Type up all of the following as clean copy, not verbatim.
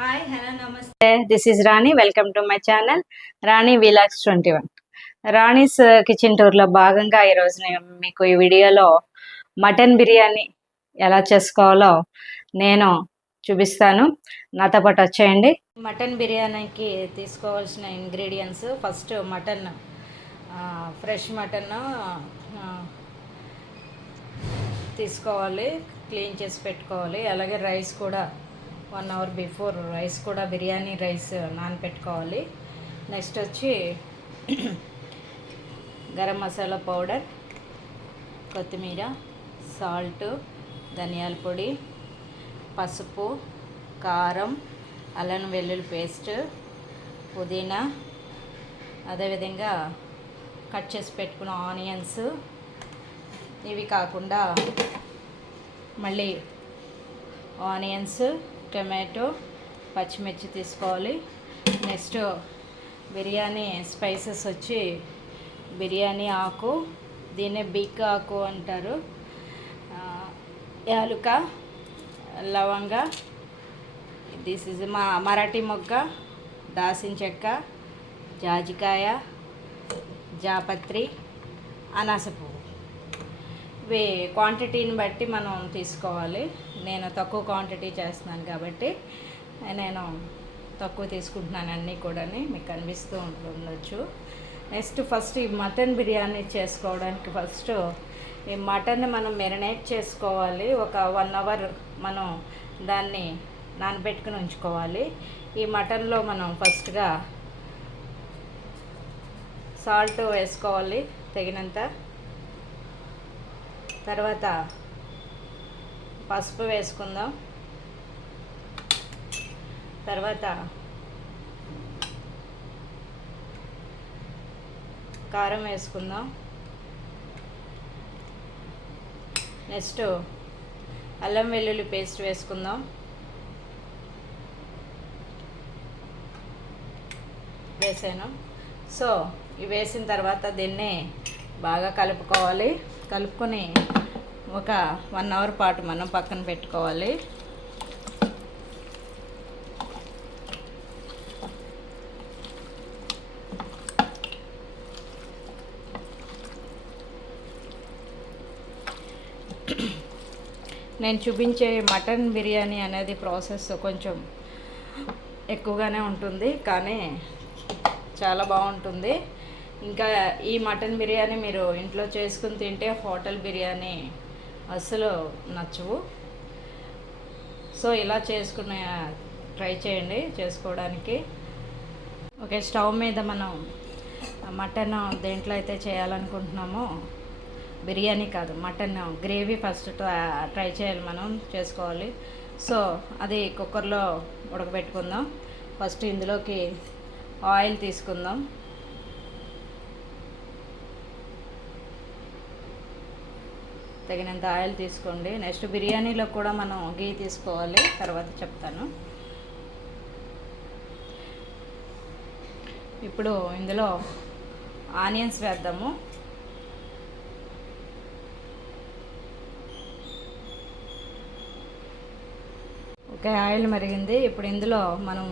Hi hello నమస్తే, this is Rani. Welcome to my channel Rani vlogs 21. Rani's kitchen టూర్లో భాగంగా ఈరోజు నేను మీకు ఈ వీడియోలో మటన్ బిర్యానీ ఎలా చేసుకోవాలో నేను చూపిస్తాను. నాతో పాటు వచ్చేయండి. మటన్ బిర్యానీకి తీసుకోవాల్సిన ingredients: first mutton, fresh mutton తీసుకోవాలి, క్లీన్ చేసి పెట్టుకోవాలి. అలాగే రైస్ కూడా 1 అవర్ బిఫోర్ రైస్ కూడా బిర్యానీ రైస్ నానపెట్టుకోవాలి. నెక్స్ట్ వచ్చి గరం మసాలా పౌడర్, కొత్తిమీర, సాల్ట్, ధనియాల పొడి, పసుపు, కారం, అల్లం వెల్లుల్లి పేస్ట్, పుదీనా, అదేవిధంగా కట్ చేసి పెట్టుకున్న ఆనియన్స్. ఇవి కాకుండా మళ్ళీ ఆనియన్స్, టమాటో, పచ్చిమిర్చి తీసుకోవాలి. నెక్స్ట్ బిర్యానీ స్పైసెస్ వచ్చి బిర్యానీ ఆకు, దీన్నే బిక్ ఆకు అంటారు, యాలుక, లవంగ, దిస్ ఇస్ మరాఠీ మొగ్గ, దాల్చిన చెక్క, జాజికాయ, జాపత్రి, అనాస పువ్వు. ఇవి క్వాంటిటీని బట్టి మనం తీసుకోవాలి. నేను తక్కువ క్వాంటిటీ చేస్తున్నాను కాబట్టి నేను తక్కువ తీసుకుంటున్నాను. అన్నీ కూడా మీకు కనిపిస్తూ ఉండొచ్చు. నెక్స్ట్ ఫస్ట్ ఈ మటన్ బిర్యానీ చేసుకోవడానికి ఫస్ట్ ఈ మటన్ని మనం మెరినేట్ చేసుకోవాలి. ఒక 1 అవర్ మనం దాన్ని నానబెట్టుకుని ఉంచుకోవాలి. ఈ మటన్లో మనం ఫస్ట్గా సాల్ట్ వేసుకోవాలి తగినంత. తర్వాత పసుపు వేసుకుందాం. తర్వాత కారం వేసుకుందాం. నెక్స్ట్ అల్లం వెల్లుల్లి పేస్ట్ వేసుకుందాం. వేసాను. సో ఇవి వేసిన తర్వాత దీన్ని బాగా కలుపుకోవాలి. కలుపుకొని ఒక 1 అవర్ పాటు మనం పక్కన పెట్టుకోవాలి. నేను చూపించే మటన్ బిర్యానీ అనేది ప్రాసెస్ కొంచెం ఎక్కువగానే ఉంటుంది, కానీ చాలా బాగుంటుంది. ఇంకా ఈ మటన్ బిర్యానీ మీరు ఇంట్లో చేసుకుని తింటే హోటల్ బిర్యానీ అస్సలు నచ్చవు. సో ఇలా చేసుకునే ట్రై చేయండి చేసుకోవడానికి. ఓకే, స్టవ్ మీద మనం మటన్ దేంట్లో అయితే చేయాలనుకుంటున్నామో, బిర్యానీ కాదు మటన్ గ్రేవీ ఫస్ట్ ట్రై చేయాలి, మనం చేసుకోవాలి. సో అది కుక్కర్లో ఉడకబెట్టుకుందాం. ఫస్ట్ ఇందులోకి ఆయిల్ తీసుకుందాం. తగినంత ఆయిల్ తీసుకోండి. నెక్స్ట్ బిర్యానీలో కూడా మనం గీ తీసుకోవాలి, తర్వాత చెప్తాను. ఇప్పుడు ఇందులో ఆనియన్స్ వేద్దాము. ఓకే, ఆయిల్ మరిగింది. ఇప్పుడు ఇందులో మనం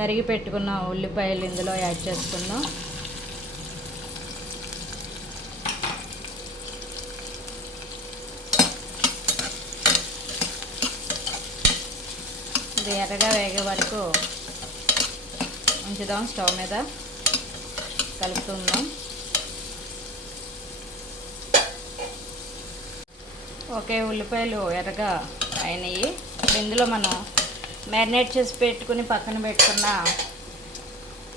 తరిగి పెట్టుకున్న ఉల్లిపాయలు ఇందులో యాడ్ చేసుకుందాం. ఇది ఎర్రగా వేగే వరకు ఉంచుదాం. స్టవ్ మీద కలుపుతుందాం. ఓకే, ఉల్లిపాయలు ఎర్రగా అయినాయి. ఇందులో మనం మ్యారినేట్ చేసి పెట్టుకుని పక్కన పెట్టుకున్న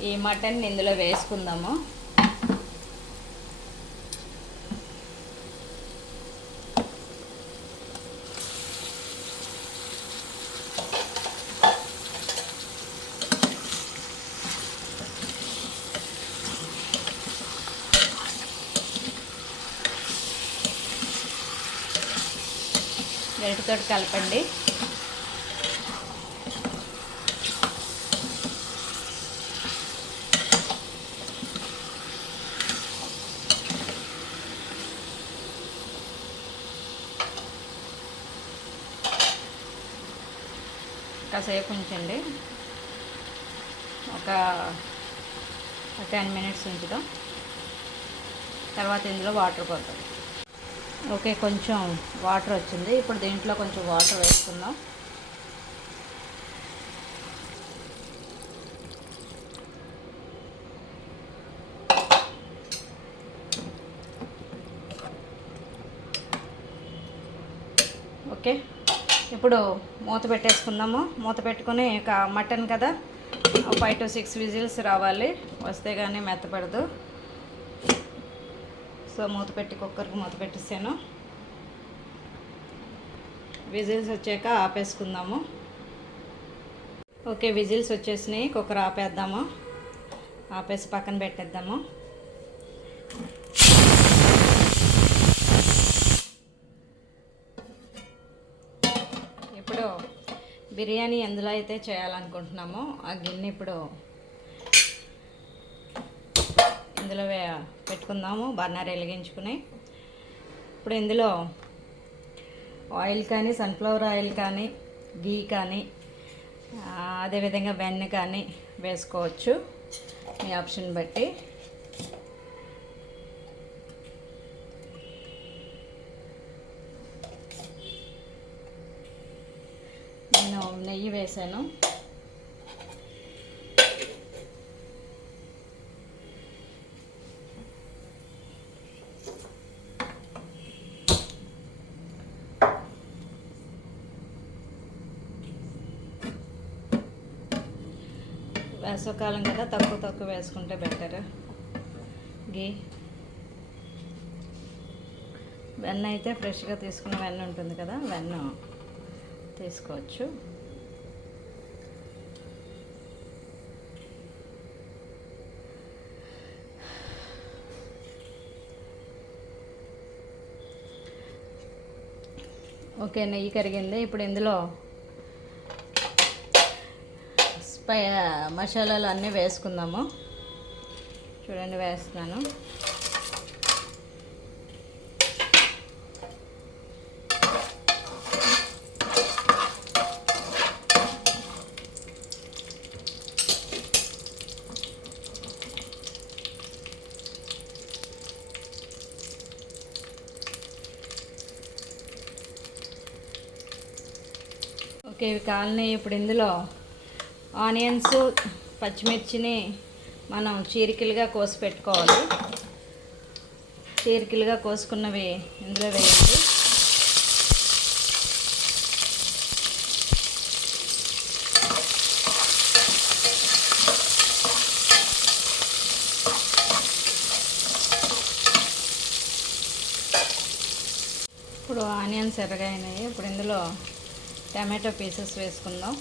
ఈ మటన్ ఇందులో వేసుకుందాము. గరిటెతో కలపండి. కాసేపు ఉంచండి, ఒక 10 మినిట్స్ ఉంచుదాం. తర్వాత ఇందులో వాటర్ పోతాం. ఓకే, కొంచెం వాటర్ వచ్చింది. ఇప్పుడు దీంట్లో కొంచెం వాటర్ వేసుకుందాం. ఓకే, ఇప్పుడు మూత పెట్టేసుకుందాము. మూత పెట్టుకొని ఇక మటన్ కదా, 5 to 6 విజిల్స్ రావాలి, వస్తే కానీ మెత్తపడదు. సో మూత పెట్టి కుక్కర్కి మూత పెట్టేసాను. విజిల్స్ వచ్చాక ఆపేసుకుందాము. ఓకే, విజిల్స్ వచ్చేసినాయి. కుక్కర్ ఆపేద్దాము. ఆపేసి పక్కన పెట్టేద్దాము. ఇప్పుడు బిర్యానీ ఎందులో అయితే చేయాలనుకుంటున్నామో ఆ గిన్నె ఇప్పుడు ఇందులో పెట్టుకుందాము. బర్నర్ వెలిగించుకుని ఇప్పుడు ఇందులో ఆయిల్ కానీ, సన్ఫ్లవర్ ఆయిల్ కానీ, గీ కానీ, అదేవిధంగా వెన్న కానీ వేసుకోవచ్చు, మీ ఆప్షన్ బట్టి. నేను నెయ్యి వేసాను. వేసవకాలం కదా, తక్కువ వేసుకుంటే బెటర్. గీ, వెన్న అయితే ఫ్రెష్గా తీసుకున్న వెన్న ఉంటుంది కదా, వెన్న తీసుకోవచ్చు. ఓకే, నెయ్యి కరిగింది. ఇప్పుడు ఇందులో మసాలాలు అన్నీ వేసుకుందాము. చూడండి, వేస్తున్నాను. ఓకే, ఇవి కాలినాయి. ఇప్పుడు ఇందులో ఆనియన్స్, పచ్చిమిర్చిని మనం చీరికలుగా కోసి పెట్టుకోవాలి. చీరికలుగా కోసుకున్నవి ఇందులో వేయండి. ఇప్పుడు ఆనియన్స్ ఎర్రగా అయినాయి. ఇప్పుడు ఇందులో టమాటో పీసెస్ వేసుకుందాం.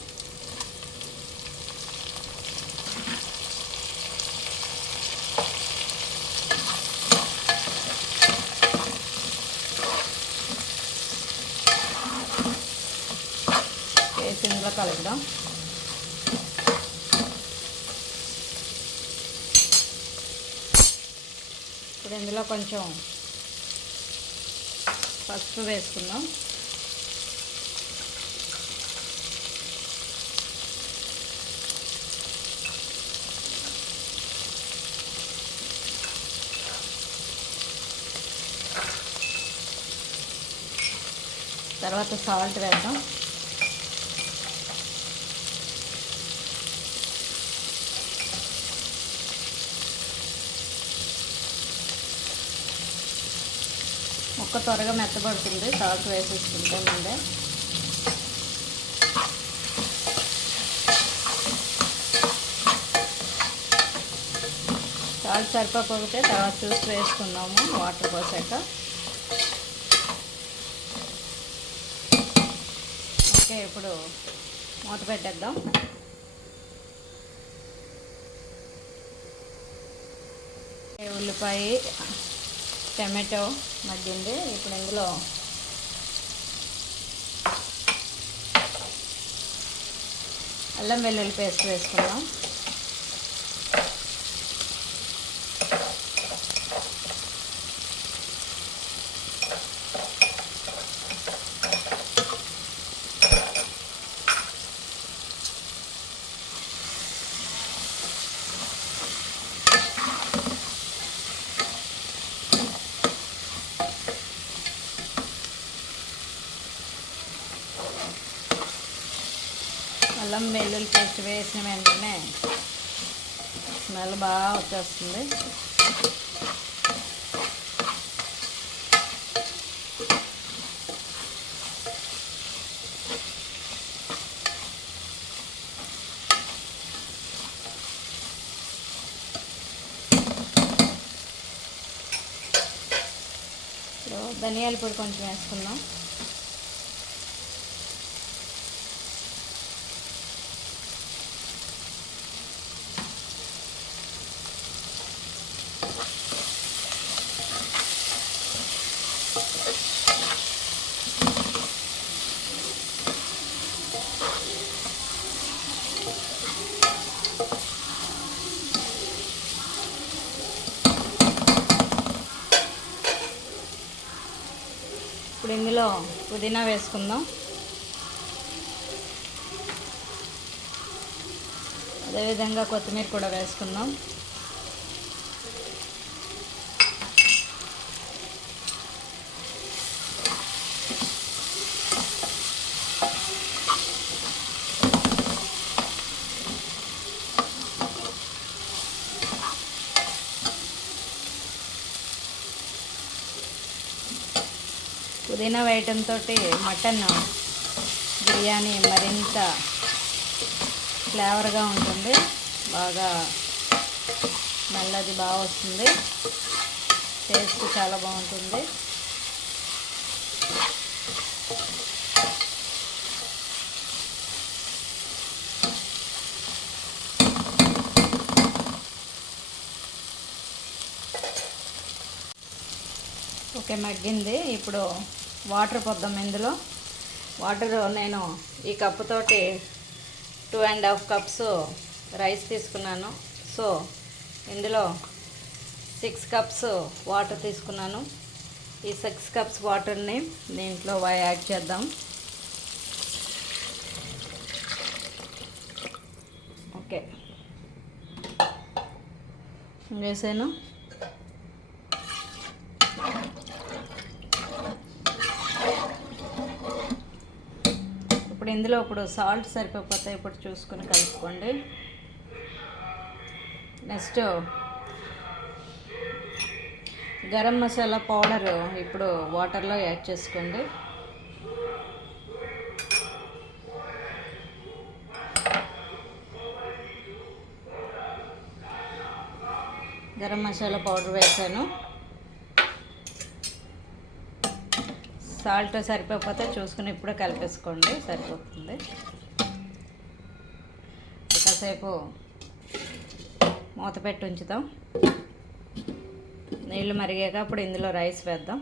వేసి ఇందులో కలుపుదాం. ఇప్పుడు ఇందులో కొంచెం పసుపు వేసుకుందాం. తర్వాత సాల్ట్ వేద్దాం. ముక్క త్వరగా మెత్తబడుతుంది సాల్ట్ వేసేసుకుంటే ముందే. సాల్ట్ సరిపోకపోతే తర్వాత చూసి వేసుకుందాము వాటర్ పోసాక. ఓకే, ఇప్పుడు మూత పెట్టేద్దాం. ఉల్లిపాయ, టమాటో మగ్గింది. ఇప్పుడు ఇందులో అల్లం వెల్లుల్లి పేస్ట్ వేసుకుందాం. అల్లం వెల్లుల్లి పేస్ట్ వేసిన వెంటనే స్మెల్ బాగా వచ్చేస్తుంది. ధనియాల పొడి కొంచెం వేసుకుందాం. ఇప్పుడు ఇందులో పుదీనా వేసుకుందాం. అదేవిధంగా కొత్తిమీర కూడా వేసుకుందాం. పుదీనా వేయటంతో మటన్ బిర్యానీ మరింత ఫ్లేవర్గా ఉంటుంది. బాగా నల్లది బాగా వస్తుంది. టేస్ట్ చాలా బాగుంటుంది. ఓకే, మగ్గింది. ఇప్పుడు వాటర్ పోద్దాం. ఇందులో వాటర్ నేను ఈ కప్పుతోటి 2.5 కప్స్ రైస్ తీసుకున్నాను. సో ఇందులో 6 కప్స్ వాటర్ తీసుకున్నాను. ఈ 6 కప్స్ వాటర్ని దీంట్లో యాడ్ చేద్దాం. ఓకే, వేసాను. ఇప్పుడు సాల్ట్ సరిపోతే ఇప్పుడు చూసుకొని కలుపుకోండి. నెక్స్ట్ గరం మసాలా పౌడర్ ఇప్పుడు వాటర్లో యాడ్ చేసుకోండి. గరం మసాలా పౌడర్ వేసాను. సాల్ట్ సరిపోతే చూసుకుని ఇప్పుడు కలిపేసుకోండి, సరిపోతుంది. కాసేపు మూత పెట్టి ఉంచుదాం. నీళ్ళు మరిగాక అప్పుడు ఇందులో రైస్ వేద్దాం.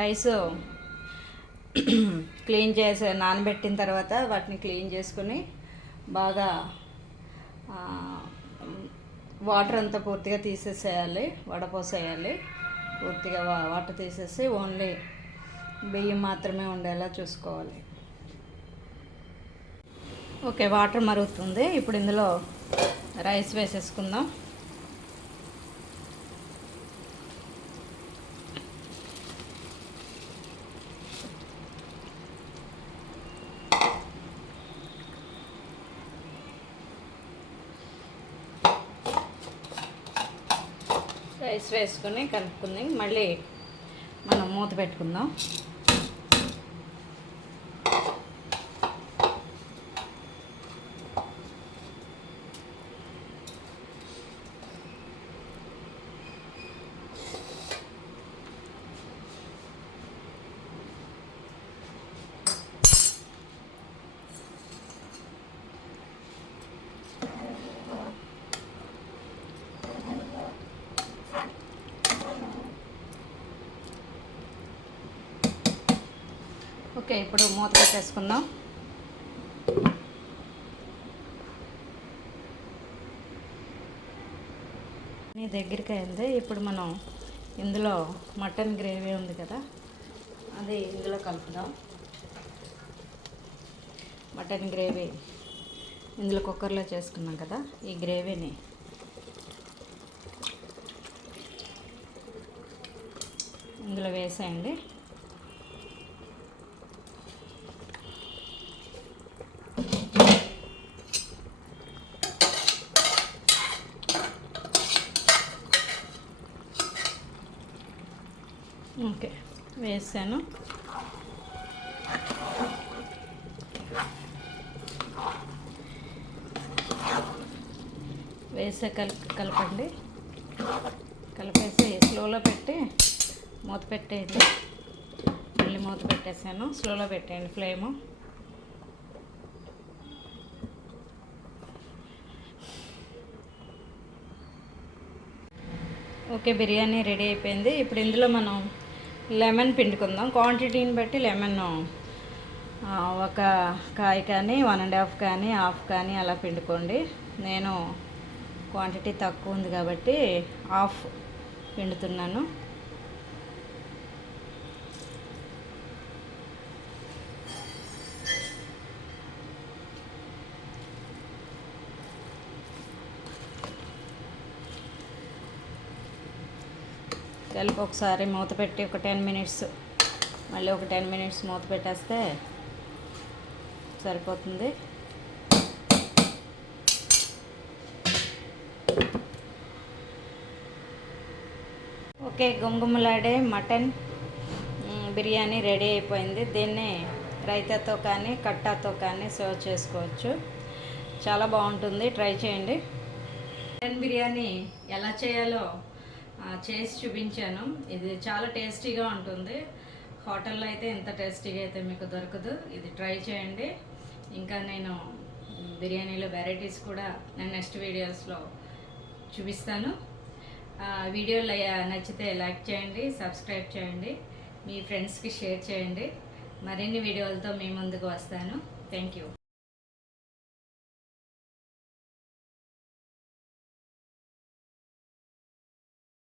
రైస్ క్లీన్ చేసి నానబెట్టిన తర్వాత వాటిని క్లీన్ చేసుకుని బాగా వాటర్ అంతా పూర్తిగా తీసేసేయాలి, వడపోసేయాలి. పూర్తిగా వాటర్ తీసేసి ఓన్లీ బియ్యం మాత్రమే ఉండేలా చూసుకోవాలి. ఓకే, వాటర్ మరుగుతుంది. ఇప్పుడు ఇందులో రైస్ వేసేసుకుందాం. రైస్ వేసుకొని కలుపుకుంది. మళ్ళీ మనం మూత పెట్టుకుందాం. ఓకే, ఇప్పుడు మూత పెట్టేసుకుందాం. దగ్గరికి అయింది. ఇప్పుడు మనం ఇందులో మటన్ గ్రేవీ ఉంది కదా, అది ఇందులో కలుపుదాం. మటన్ గ్రేవీ ఇందులో కుక్కర్లో చేసుకున్నాం కదా, ఈ గ్రేవీని ఇందులో వేసేయండి. ఓకే, వేసాను. వేసే కలపండి. కలిపేసి స్లోలో పెట్టి మూత పెట్టేయండి. మళ్ళీ మూత పెట్టేసాను. స్లోలో పెట్టేయండి ఫ్లేము. ఓకే, బిర్యానీ రెడీ అయిపోయింది. ఇప్పుడు ఇందులో మనం లెమన్ పిండుకుందాం. క్వాంటిటీని బట్టి లెమన్ ఒక కాయ కానీ 1.5 కానీ హాఫ్ కానీ అలా పిండుకోండి. నేను క్వాంటిటీ తక్కువ ఉంది కాబట్టి హాఫ్ పిండుతున్నాను. కలిపి ఒకసారి మూత పెట్టి ఒక 10 మినిట్స్, మళ్ళీ ఒక 10 మినిట్స్ మూత పెట్టేస్తే సరిపోతుంది. ఓకే, గుమగుమలాడే మటన్ బిర్యానీ రెడీ అయిపోయింది. దీన్ని రైతాతో కానీ కట్టాతో కానీ సర్వ్ చేసుకోవచ్చు. చాలా బాగుంటుంది, ట్రై చేయండి. మటన్ బిర్యానీ ఎలా చేయాలో చేసి చూపించాను. ఇది చాలా టేస్టీగా ఉంటుంది. హోటల్లో అయితే ఇంత టేస్టీగా అయితే మీకు దొరకదు. ఇది ట్రై చేయండి. ఇంకా నేను బిర్యానీలో వెరైటీస్ కూడా నేను నెక్స్ట్ వీడియోస్లో చూపిస్తాను. వీడియో నచ్చితే లైక్ చేయండి, సబ్స్క్రైబ్ చేయండి, మీ ఫ్రెండ్స్కి షేర్ చేయండి. మరిన్ని వీడియోలతో మీ ముందుకు వస్తాను. Thank you.